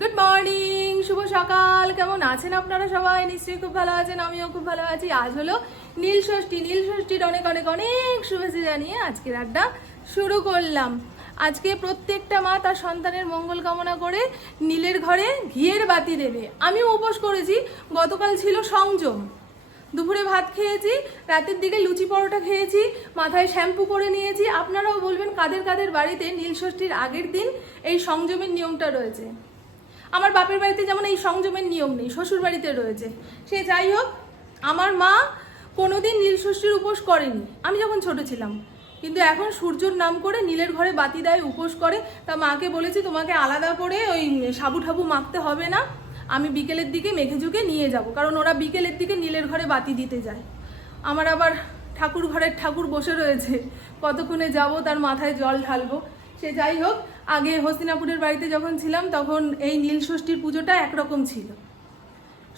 Good morning শুভ সকাল। কেমন আছেন আপনারা সবাই? নিশ্চয়ই খুব ভালো আছেন, আমিও খুব ভালো আছি। আজ হলো নীল ষষ্ঠী। নীল ষষ্ঠীর অনেক অনেক অনেক শুভেচ্ছা জানিয়ে আজকের আড্ডা শুরু করলাম। আজকে প্রত্যেকটা মা তার সন্তানের মঙ্গল কামনা করে নীলের ঘরে ঘিয়ের বাতি দেবে। আমিও উপোস করেছি, গতকাল ছিল সংযম। দুপুরে ভাত খেয়েছি, রাতের দিকে লুচি পরোটা খেয়েছি, মাথায় শ্যাম্পু করে নিয়েছি। আপনারাও বলবেন কাদের কাদের বাড়িতে নীল ষষ্ঠীর আগের দিন এই সংযমের নিয়মটা রয়েছে। আমার বাপের বাড়িতে যেমন এই সংযমের নিয়ম নেই, শ্বশুর বাড়িতে রয়েছে। সে যাই হোক, আমার মা কোনোদিন নীল ষষ্ঠীর উপোস করেনি। আমি যখন ছোট ছিলাম, কিন্তু এখন সূর্যর নাম করে নীলের ঘরে বাতি দেয়, উপোস করে। তা মাকে বলেছি, তোমাকে আলাদা করে ওই সাবু ঠাবু মাখতে হবে না। আমি বিকেলের দিকে মেঘে ঝুঁকে নিয়ে যাব। কারণ ওরা বিকেলের দিকে নীলের ঘরে বাতি দিতে যায়। আমার আবার ঠাকুর ঘরের ঠাকুর বসে রয়েছে। কতক্ষণে যাব, তার মাথায় জল ঢালবো। সে যাই হোক আগে হস্তিনাপুরের বাড়িতে যখন ছিলাম, তখন এই নীল ষষ্ঠীর পুজোটা একরকম ছিল।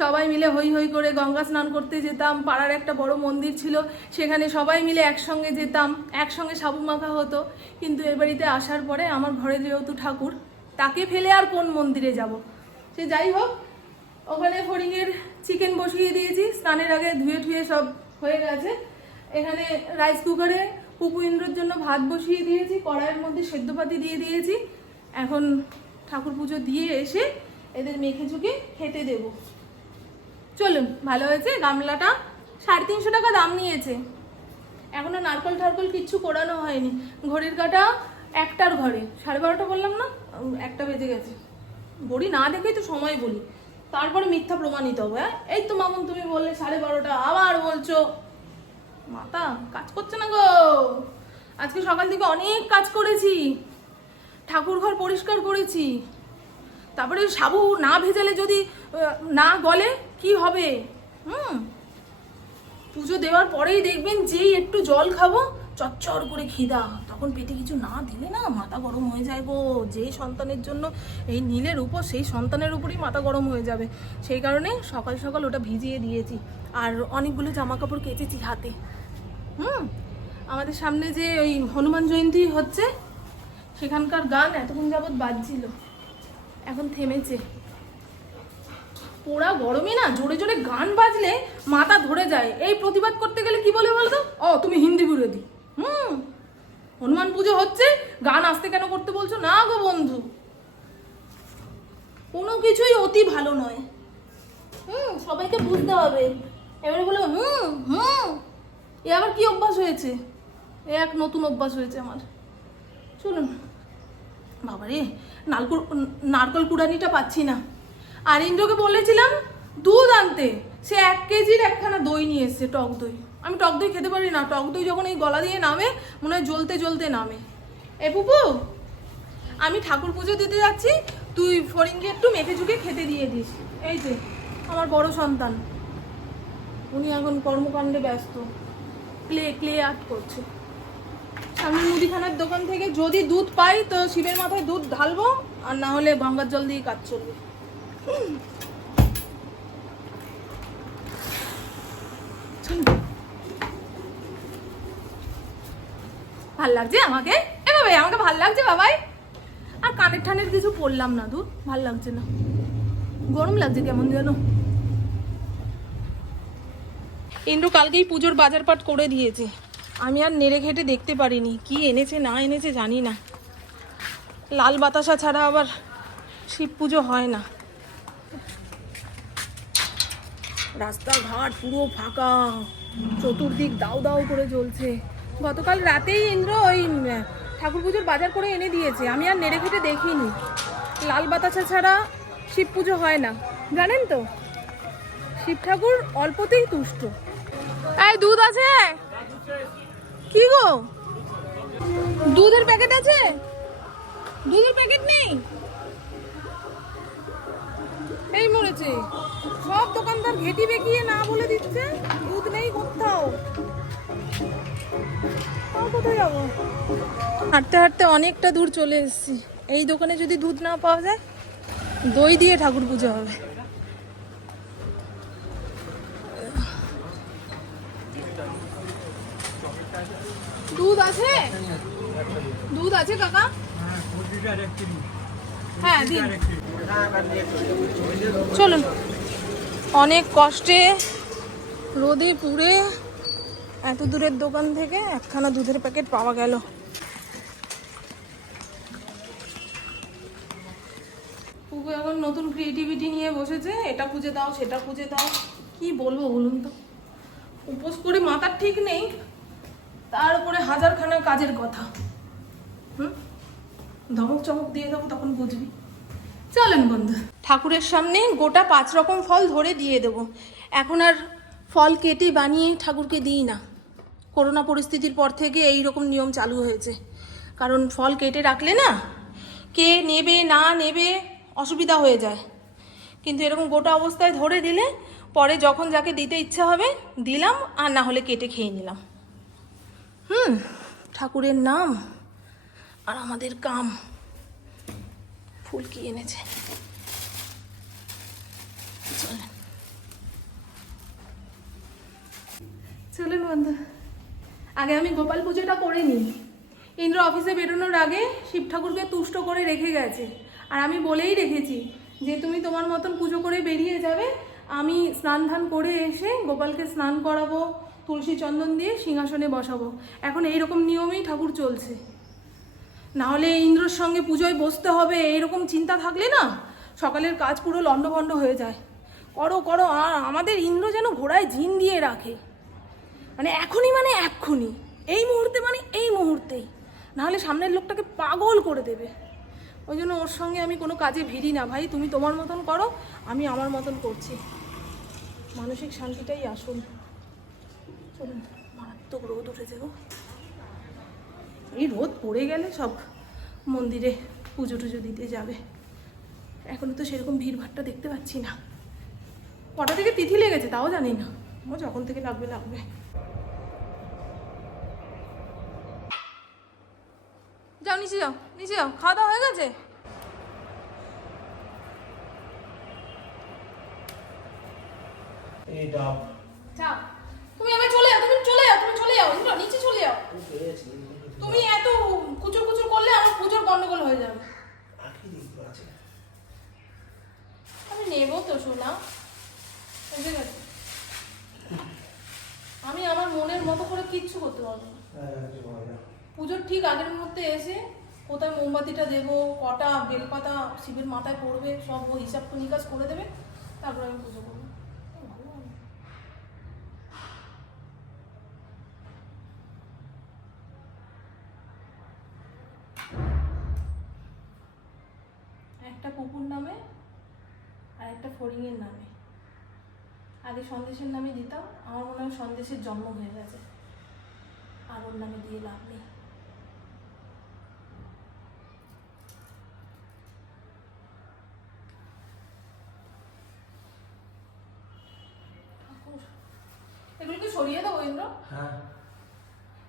সবাই মিলে হই হই করে গঙ্গা স্নান করতে যেতাম। পাড়ার একটা বড় মন্দির ছিল, সেখানে সবাই মিলে একসঙ্গে যেতাম। একসঙ্গে সাবু মাখা হতো। কিন্তু এ বাড়িতে আসার পরে আমার ঘরে যেহেতু ঠাকুর, তাকে ফেলে আর কোন মন্দিরে যাব? সে যাই হোক, ওখানে ফড়িংয়ের চিকেন বসিয়ে দিয়েছি। স্নানের আগে ধুয়ে ধুয়ে সব হয়ে গেছে। এখানে রাইস কুকারে পুপু ইন্দ্রর জন্য ভাত বসিয়ে দিয়েছি, কড়াইয়ের মধ্যে সেদ্ধপাতি দিয়ে দিয়েছি। এখন ঠাকুর পুজো দিয়ে এসে এদের মেখে চুকে খেতে দেবো। চলুন, ভালো হয়েছে? গামলাটা সাড়ে তিনশো টাকা দাম নিয়েছে। এখনও নারকল ঠারকল কিচ্ছু করানো হয়নি। ঘড়ির কাটা একটার ঘরে সাড়ে বারোটা বললাম না? একটা বেজে গেছে। ঘড়ি না দেখেই তো সময় বলি। তারপরে মিথ্যা প্রমাণিত হবে হ্যাঁ? এই তো মামুন, তুমি বললে সাড়ে বারোটা, আবার বলছো মাতা, কাজ করছে না গো। আজকে সকাল থেকে অনেক কাজ করেছি। ঠাকুর ঘর পরিষ্কার করেছি। তারপরে সাবু না ভেজালে যদি না গলে, কি হবে? হুম। পুজো দেওয়ার পরেই দেখবেন যেই একটু জল খাব, চচ্চর করে খিদা। তখন পেটে কিছু না দিলে না মাথা গরম হয়ে যায় গো। যেই সন্তানের জন্য এই নীলের উপর, সেই সন্তানের উপরই মাথা গরম হয়ে যাবে। সেই কারণে সকাল সকাল ওটা ভিজিয়ে দিয়েছি। আর অনেকগুলো জামা কাপড় কেচেছি হাতে। হুম? আমাদের সামনে যে ওই হনুমান জয়ন্তী হচ্ছে, সেখানকার গান এতক্ষণ যাবৎ বাজছিল। এখন থেমেছে। পোড়া গরমে না জোরে জোরে গান বাজলে মাথা ধরে যায়। এই প্রতিবাদ করতে গেলে কি বলে বলতো? ও, তুমি হিন্দি বিরোধী। হুম? হনুমান পুজো হচ্ছে, গান আসতে কেন করতে বলছো? না গো বন্ধু। কোনো কিছুই অতি ভালো নয়। হুম, সবাইকে বুঝতে হবে। এবারে বলে হুম হুম। এ আবার কি অভ্যাস হয়েছে? এ এক নতুন অভ্যাস হয়েছে আমার। চলুন। বাবারে, নারকল নারকল কুড়ানিটা পাচ্ছি না। আর ইন্দ্রকে বলেছিলাম দুধ আনতে। সে এক কেজির একখানা দই নিয়ে এসছে, টক দই। আমি টক দই খেতে পারি না। টক দই যখন এই গলা দিয়ে নামে, মনে হয় জ্বলতে জ্বলতে নামে। এ পুপু আমি ঠাকুর পুজো দিতে যাচ্ছি, তুই ফড়িংকে একটু মেখে ঝুঁকে খেতে দিয়ে দিস। এই যে, আমার বড় সন্তান। উনি এখন কর্মকাণ্ডে ব্যস্ত। ক্লে ক্লে আর্ট করছে। সামনে মুদিখানার দোকান থেকে যদি দুধ পাই, তো শিবের মাথায় দুধ ঢালবো, আর না হলে গঙ্গার জল দিয়ে কাজ চলবে। ভালো লাগছে আমাকে? এ বাবা আমাকে ভালো লাগছে বাবাই? আর কানের ঠানের কিছু পড়লাম না দূর ভালো লাগছে না। গরম লাগছে কেমন যেন। ইন্দ্র কালকেই পুজোর বাজারপাট করে দিয়েছে। আমি আর নেড়ে ঘেটে দেখতে পারিনি। কি এনেছে, না এনেছে জানি না। লাল বাতাসা ছাড়া আবার শিব পুজো হয় না। রাস্তাঘাট পুরো ফাঁকা। চতুর্দিক দাও দাও করে জ্বলছে। গতকাল রাতেই ইন্দ্র ওই ঠাকুর পুজোর বাজার করে এনে দিয়েছে। আমি আর নেড়ে ঘেটে দেখিনি। লাল বাতাসা ছাড়া শিব পুজো হয় না। জানেন তো? শিব ঠাকুর অল্পতেই তুষ্ট। এই দুধ আছে? কি গো? দুধের প্যাকেট আছে? দুধের প্যাকেট নেই? এই মরেছে। সব দোকানদার ঘেটি বেঁকিয়ে না বলে দিচ্ছে, দুধ নেই কোথাও। হাঁটতে হাঁটতে অনেকটা দূর চলে এসেছি। এই দোকানে যদি দুধ না পাওয়া যায়, দই দিয়ে ঠাকুর পুজো হবে দুধ আছে? দুধ আছে কাকা? হ্যাঁ চলুন। অনেক কষ্টে রোদে পুড়ে এত দূরের দোকান থেকে একখানা দুধের প্যাকেট পাওয়া গেল। পুকু এখন নতুন ক্রিয়েটিভিটি নিয়ে বসেছে। এটা খুঁজে দাও, সেটা খুঁজে দাও। কি বলব বলুন তো? উপোস করে মাথার ঠিক নেই। তার উপরে হাজারখানা কাজের কথা। হুম? ধমক চমক দিয়ে দেবো, তখন বুঝবি। চলেন বন্ধু। ঠাকুরের সামনে গোটা পাঁচ রকম ফল ধরে দিয়ে দেবো। এখন আর ফল কেটে বানিয়ে ঠাকুরকে দিই না। করোনা পরিস্থিতির পর থেকে এই রকম নিয়ম চালু হয়েছে। কারণ ফল কেটে রাখলে না, কে নেবে, না নেবে অসুবিধা হয়ে যায়। কিন্তু এরকম গোটা অবস্থায় ধরে দিলে, পরে যখন যাকে দিতে ইচ্ছা হবে, দিলাম আর না হলে কেটে খেয়ে নিলাম। হুম, ঠাকুরের নাম আর আমাদের কাম। ফুল কি এনেছে? চলেন। চলুন বন্ধু, আগে আমি গোপাল পুজোটা করে নিই। ইন্দ্র অফিসে বেরোনোর আগে শিব ঠাকুরকে তুষ্ট করে রেখে গেছে। আর আমি বলেই রেখেছি যে তুমি তোমার মতন পুজো করে বেরিয়ে যাবে। আমি স্নান ধান করে এসে গোপালকে স্নান করাবো তুলসী চন্দন দিয়ে সিংহাসনে বসাবো। এখন এইরকম নিয়মেই ঠাকুর চলছে। না হলে ইন্দ্রর সঙ্গে পুজোয় বসতে হবে, এইরকম চিন্তা থাকলে না সকালের কাজ পুরো লণ্ডভণ্ড হয়ে যায়। করো করো আমাদের ইন্দ্র যেন ঘোড়ায় জিন দিয়ে রাখে। মানে এখনই মানে এক্ষুনি এই মুহূর্তে মানে এই মুহূর্তেই। নাহলে সামনের লোকটাকে পাগল করে দেবে। ওই জন্য ওর সঙ্গে আমি কোনো কাজে ভিড়ি না। ভাই, তুমি তোমার মতন করো, আমি আমার মতন করছি। মানসিক শান্তিটাই আসুন চলুন মারাত্মক রোদ উঠেছে গো। এই রোদ পড়ে গেলে সব মন্দিরে পুজো টুজো দিতে যাবে। এখনও তো সেরকম ভিড়ভাট্টা দেখতে পাচ্ছি না। কটা থেকে তিথি লেগেছে তাও জানি না। ও যখন থেকে লাগবে লাগবে। যাও নিচে যাও নিচে যাও খাওয়া দাওয়া হয়ে গেছে? এই ডাব যাও তুমি আগে চলে যাও তুমি চলে যাও তুমি চলে যাও ইন্দ্র নিচে চলে যাও পেয়েছি তুমি এত কুচুর কুচুর করলে আমার পুজোর গন্ডগোল হয়ে যাবে। আমি নেব তো সোনা। আমি আমার মনের মতো করে কিচ্ছু করতে পারব না। হ্যাঁ, হয়। পুজোর ঠিক আগের মুহূর্তে এসে কোথায় মোমবাতিটা দেবো কটা বেলপাতা শিবের মাথায় পড়বে সব হিসাব নিকাশ করে দেবে তারপর আমি পুজো করব। একটা কুকুর নামে আর একটা ফড়িংয়ের নামে। আগে সন্দেশের নামে দিতাম আমার মনে হয় সন্দেশের জন্ম হয়ে গেছে। আর ওর নামে দিয়ে লাভ নেই। এগুলোকে সরিয়ে দেবো ইন্দ্র? হ্যাঁ।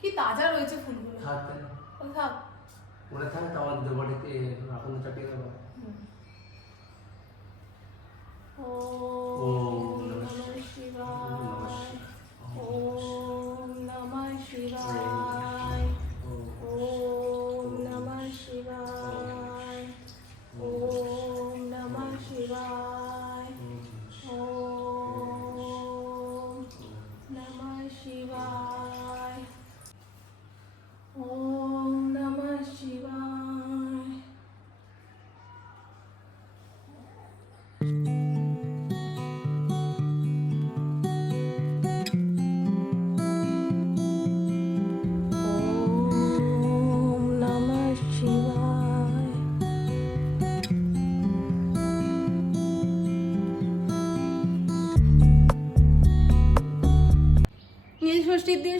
কি তাজা রয়েছে ফুলগুলো? ওই থাক। মনে থাকে। আমার দেবাড়িতে এখন চাপিয়ে দেবো। 哦。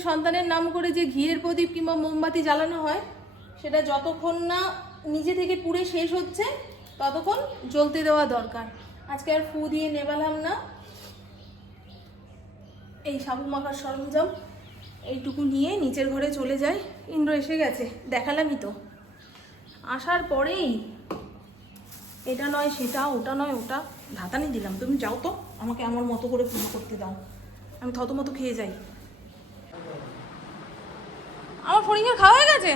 সন্তানের নাম করে যে ঘিয়ের প্রদীপ কিংবা মোমবাতি জ্বালানো হয়, সেটা যতক্ষণ না নিজে থেকে পুড়ে শেষ হচ্ছে, ততক্ষণ জ্বলতে দেওয়া দরকার। আজকে আর ফু দিয়ে নেবালাম না। এই সাবু মাখার সরঞ্জাম এইটুকু নিয়ে নিচের ঘরে চলে যায় ইন্দ্র এসে গেছে, দেখালামই তো। আসার পরেই এটা নয়, সেটা, ওটা নয়, ওটা, ধাতানি দিলাম। তুমি যাও তো, আমাকে আমার মতো করে পুজো করতে দাও। আমি থত মতো খেয়ে যাই। আমার ফড়িংয়ের খাওয়া হয়ে গেছে?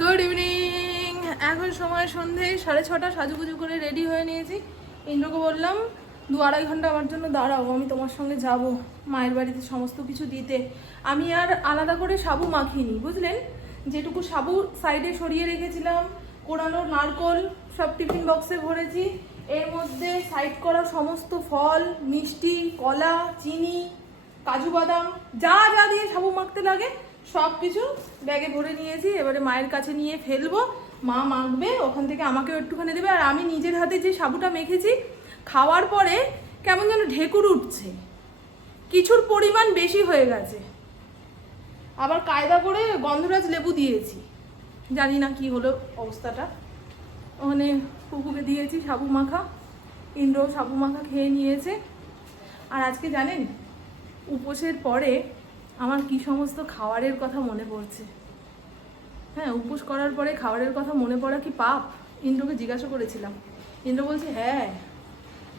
গুড ইভিনিং এখন সময় সন্ধে, সাড়ে ছটা, সাজুগুজু করে রেডি হয়ে নিয়েছি। ইন্দ্রকে বললাম, দু আড়াই ঘণ্টা আমার জন্য দাঁড়াও, আমি তোমার সঙ্গে যাব মায়ের বাড়িতে সমস্ত কিছু দিতে। আমি আর আলাদা করে সাবু মাখিনি, বুঝলেন? যেটুকু সাবু সাইডে সরিয়ে রেখেছিলাম কোরানোর নারকোল সব টিফিন বক্সে ভরেছি। এর মধ্যে সাইড করা সমস্ত ফল, মিষ্টি, কলা, চিনি কাজু বাদাম, যা যা দিয়ে সাবু মাখতে লাগে, সব কিছু ব্যাগে ভরে নিয়েছি। এবারে মায়ের কাছে নিয়ে ফেলব। মা মাখবে, ওখান থেকে আমাকেও একটুখানি দেবে। আর আমি নিজের হাতে যে সাবুটা মেখেছি, খাওয়ার পরে কেমন যেন ঢেকুর উঠছে। কিছুর পরিমাণ বেশি হয়ে গেছে। আবার কায়দা করে গন্ধরাজ লেবু দিয়েছি। জানি না কি হলো অবস্থাটা। ওখানে কুকুকে দিয়েছি সাবু মাখা। ইন্দ্র সাবু মাখা খেয়ে নিয়েছে। আর আজকে জানেন উপোসের পরে আমার কি সমস্ত খাবারের কথা মনে পড়ছে? হ্যাঁ উপোস করার পরে খাবারের কথা মনে পড়া কি পাপ? ইন্দ্রকে জিজ্ঞাসা করেছিলাম। ইন্দ্র বলছে হ্যাঁ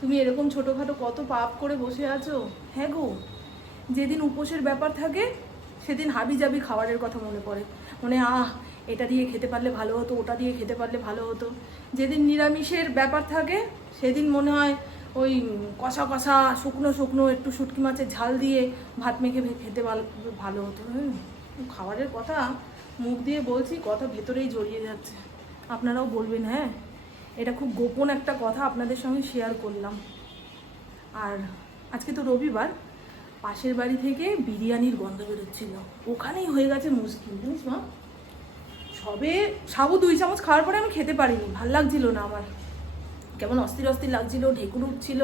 তুমি এরকম ছোটোখাটো কত পাপ করে বসে আছো? হ্যাঁ গো, যেদিন উপোসের ব্যাপার থাকে, সেদিন হাবি জাবি খাবারের কথা মনে পড়ে। মানে আহ, এটা দিয়ে খেতে পারলে ভালো হতো, ওটা দিয়ে খেতে পারলে ভালো হতো। যেদিন নিরামিষের ব্যাপার থাকে, সেদিন মনে হয় ওই কষা কষা শুকনো শুকনো একটু শুটকি মাছের ঝাল দিয়ে ভাত মেখে খেতে ভালো ভালো হতো খাবারের কথা মুখ দিয়ে বলছি, কথা ভেতরেই জড়িয়ে যাচ্ছে। আপনারাও বলবেন হ্যাঁ। এটা খুব গোপন একটা কথা আপনাদের সঙ্গে শেয়ার করলাম। আর আজকে তো রবিবার, পাশের বাড়ি থেকে বিরিয়ানির গন্ধ বেরোচ্ছিল। ওখানেই হয়ে গেছে মুশকিল, জানিস মা? সবে সাবু দুই চামচ খাওয়ার পরে আমি খেতে পারিনি, ভালো লাগছিল না আমার। কেমন অস্থির অস্থির লাগছিল, ঢেকুর উঠছিল।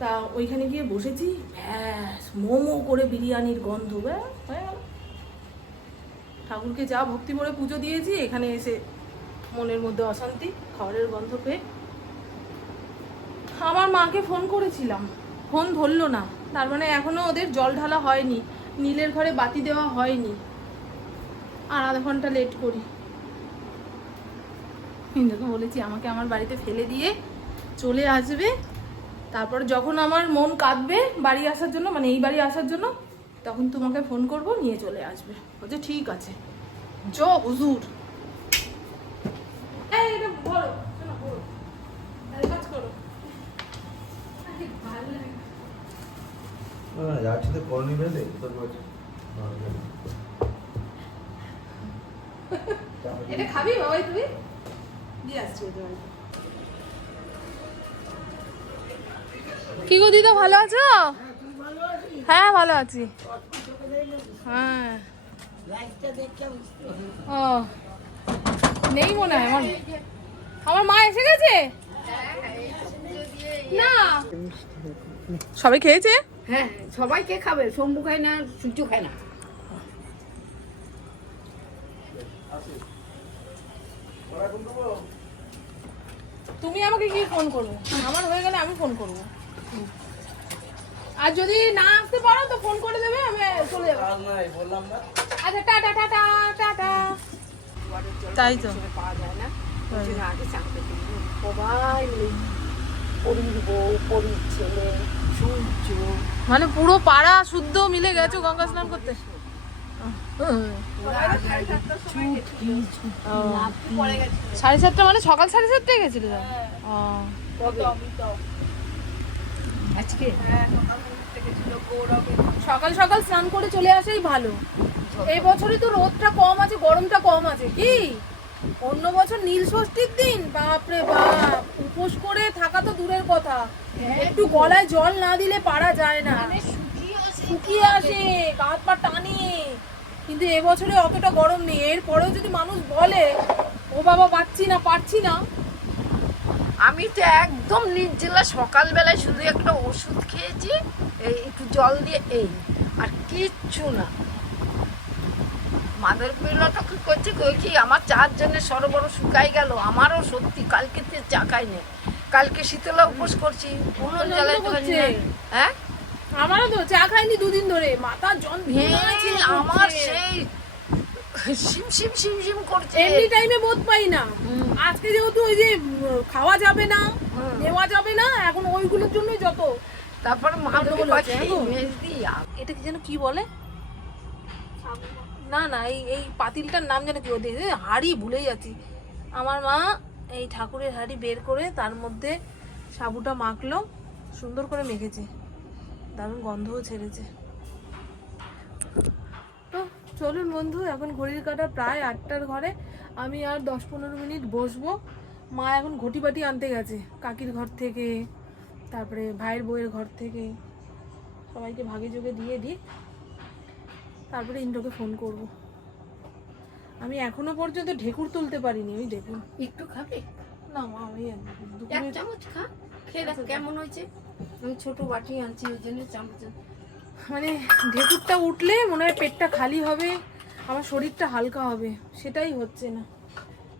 তা ওইখানে গিয়ে বসেছি, ব্যাস, মোমো করে বিরিয়ানির গন্ধ ঠাকুরকে যা ভক্তি করে পুজো দিয়েছি, এখানে এসে মনের মধ্যে অশান্তি, খাবারের গন্ধ পেয়ে। আমার মাকে ফোন করেছিলাম, ফোন ধরলো না, তার মানে এখনও ওদের জল ঢালা হয়নি, নীলের ঘরে বাতি দেওয়া হয়নি। আর আধা ঘণ্টা লেট করি। বলেছি, আমাকে আমার বাড়িতে ফেলে দিয়ে চলে আসবে। তারপর যখন আমার মন কাঁদবে বাড়ি আসার জন্য মানে এই বাড়ি আসার জন্য তখন তোমাকে ফোন করব নিয়ে চলে আসবে। বলছে ঠিক আছে। জ হুজুর। এটা খাবি শোনো, বলো। এই কাজ কি গো দিদা, ভালো আছো? হ্যাঁ ভালো আছি। হ্যাঁ। ও, নেই মনে হয়, আমার মা এসে গেছে? না। সবাই খেয়েছে? হ্যাঁ সবাই কে খাবে? শম্ভু খায় না সূর্য খায় না। তুমি আমাকে কি ফোন করবে? আমার হয়ে গেলে আমি ফোন করব। আর যদি না আসতে পারো তো ফোন করে দেবে আমি চলে যাব। বললাম না। আচ্ছা টাটা টাটা টাটা তাই তো। পাওয়া যায় না। আগে চাকরি করি সবাই পরির বউ পরির ছেলে সূর্য। মানে পুরো পাড়া শুদ্ধ মিলে গেছো গঙ্গা স্নান করতে? সাড়ে সাতটা মানে সকাল সাড়ে সাতটায় গেছিল? আজকে? সকাল সকাল স্নান করে চলে আসাই ভালো। এই বছরে তো রোদটা কম আছে গরমটা কম আছে। কি? অন্য বছর নীল ষষ্ঠীর দিন? বাপরে বাপ! উপোস করে থাকা তো দূরের কথা। একটু গলায় জল না দিলে পারা যায় না। শুকিয়ে আসে। হাত পা টানে। কিন্তু এবছরে অতটা গরম নেই। এরপরেও যদি মানুষ বলে ও বাবা পাচ্ছি না পারছি না। আমি তো একদম নির্জলা সকালবেলায় শুধু একটা ওষুধ খেয়েছি এই একটু জল দিয়ে এই আর কিচ্ছু না। মাদের পিলাটা কি করছে কই কি আমার চার জনের সরবরাহ শুকাই গেল আমারও সত্যি কালকে তো চা খাইনি কালকে শীতলা উপোস করছি কোনো জ্বালাইতে। করছে। হ্যাঁ? আমারও তো চা খাইনি দুদিন ধরে। মাথা যন্ত্রণা হ্যাঁ, আমার সেই শিম শিম শিম শিম করছে। এমনি টাইমে বোধ পাই না। আজকে যেহেতু ওই যে খাওয়া যাবে না নেওয়া যাবে না এখন ওইগুলোর জন্যই যত। তারপর মা এটা কি যেন কি বলে? না না এই এই পাতিলটার নাম যেন কি ওদের হাড়ি ভুলে যাচ্ছি। আমার মা এই ঠাকুরের হাড়ি বের করে তার মধ্যে সাবুটা মাখলো সুন্দর করে মেখেছে। দারুণ গন্ধও ছেড়েছে। তো চলুন বন্ধু এখন ঘড়ির কাটা প্রায় আটটার ঘরে। আমি আর দশ পনেরো মিনিট বসবো। মা এখন ঘটি বাটি আনতে গেছে কাকির ঘর থেকে তারপরে ভাইয়ের বউয়ের ঘর থেকে। সবাইকে ভাগে যোগে দিয়ে দিই। তারপরে ইন্দ্রকে ফোন করব। আমি এখনও পর্যন্ত ঢেকুর তুলতে পারিনি ওই দেখুন। একটু খাবে? না মা আমি এক চামচ খা। খেয়ে দেখ কেমন হয়েছে। আমি ছোট বাটি আনছি ওই জন্য চামচ। মানে ঢেকুরটা উঠলে মনে হয় পেটটা খালি হবে আমার শরীরটা হালকা হবে সেটাই হচ্ছে না।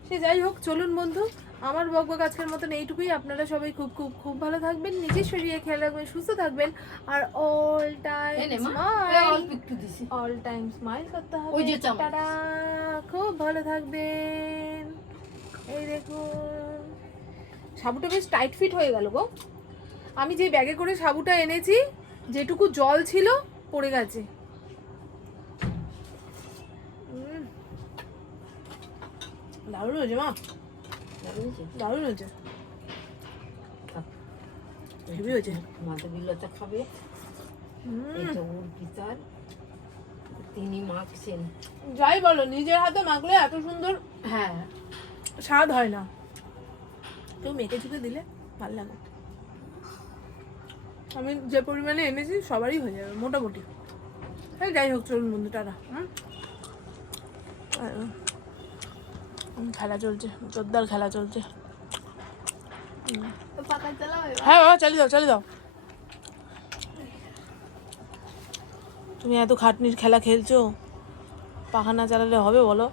সে যাই হোক চলুন বন্ধু আমার বকবক আজকের মতন এইটুকুই। আপনারা সবাই খুব খুব খুব ভালো থাকবেন নিজের শরীরে খেয়াল রাখবেন সুস্থ থাকবেন আর all time smile all time smile করতে হবে। খুব ভালো থাকবেন। এই দেখুন সাবুটা বেশ টাইট ফিট হয়ে গেল গো। আমি যে ব্যাগে করে সাবুটা এনেছি যেটুকু জল ছিল পড়ে গেছে। দারুণ হয়েছে মা। দারুণ হয়েছে? হেভি হয়েছে। মাধবীলতা খাবে। তো তিনি মাখছেন। যাই বলো নিজের হাতে মাখলে এত সুন্দর হ্যাঁ। স্বাদ হয় না। কেউ মেখে চুকে দিলে ভালো লাগে। আমি যে পরিমাণে এনেছি, সবারই হয়ে যাবে, মোটামুটি। এই যাই হোক, চলুন বন্ধু হুম? খেলা চলছে, জোরদার খেলা চলছে। হ্যাঁ চালিয়ে দাও চালিয়ে দাও। তুমি এত খাটনির খেলা খেলছো? পাখা না চালালে হবে বলো?